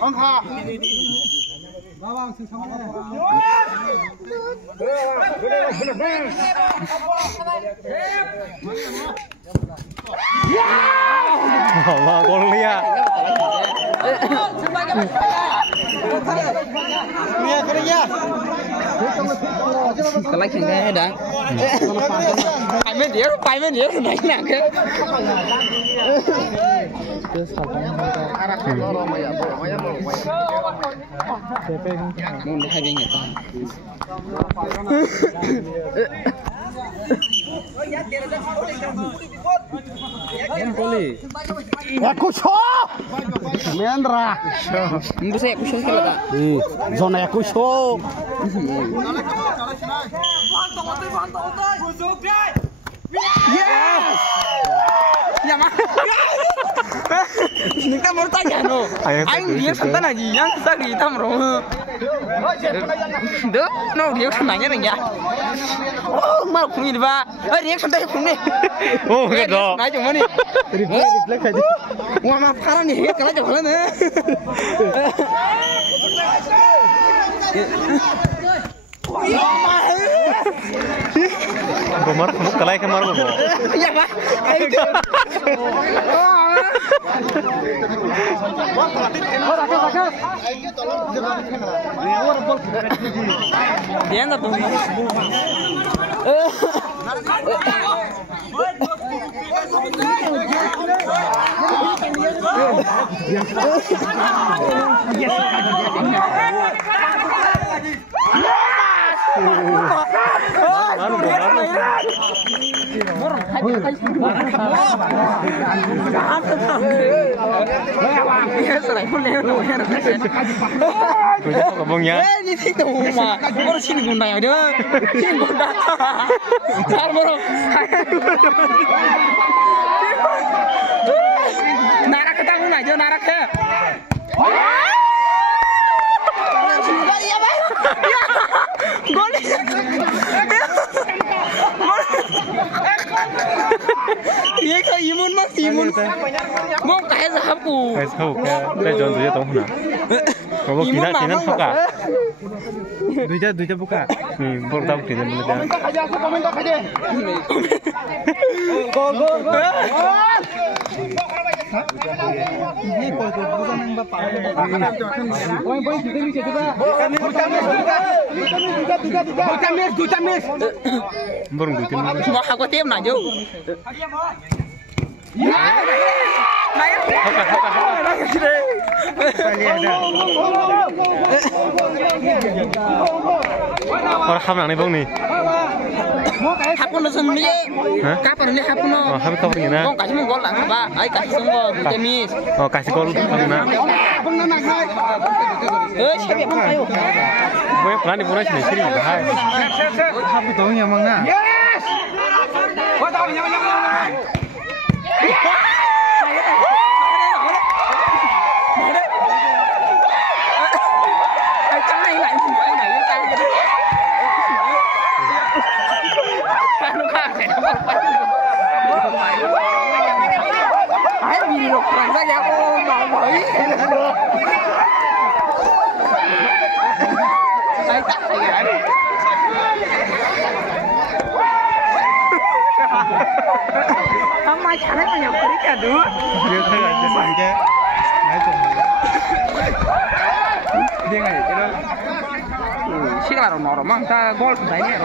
ông Hà con lia cái lách thành cái đã phải mấy đĩa này nè cái muốn hai bên người ta aku show Mendra itu saya aku show kalau zona aku show yes ya mah kita mau tanya no anh dia sampai lagi yang tadi kita mau deh no dia nanya nanya oh malu kuni deh dia sampai kuni oh gitu nanya cuma nih refleks aja wah mah parah nih kalau jalan nih Gomar kamu kalai kemar go iya pak dia nggak tuh ini itu mah baru sini gunda ya dia sini gunda sar baru narak ketemu aja naraknya iya kok imun mas imun mau kayak sahabu kayak sahabu kayak John tuh tahu nggak kalau kina buka duja buka baru tahu kina mana go ini kok bukan yang bapak burung duja mau aku tim aja orang hamil nih bang nih hapun sendiri kapan ini hapun oh hamil kapan ini kok kasih mau gol lah apa ay kasih semua temis oh kasih gol mana siapa yang ayo gue pelan di pulau sini sini bahaya tapi tahu yang mana yes gua tahu yang mana Mai chả nói nhập cái cả đứa. Dia thay lại cái sàn kia. Nói chung. Dia nggak itu. Sih kalau orang orang mah kita gol, saya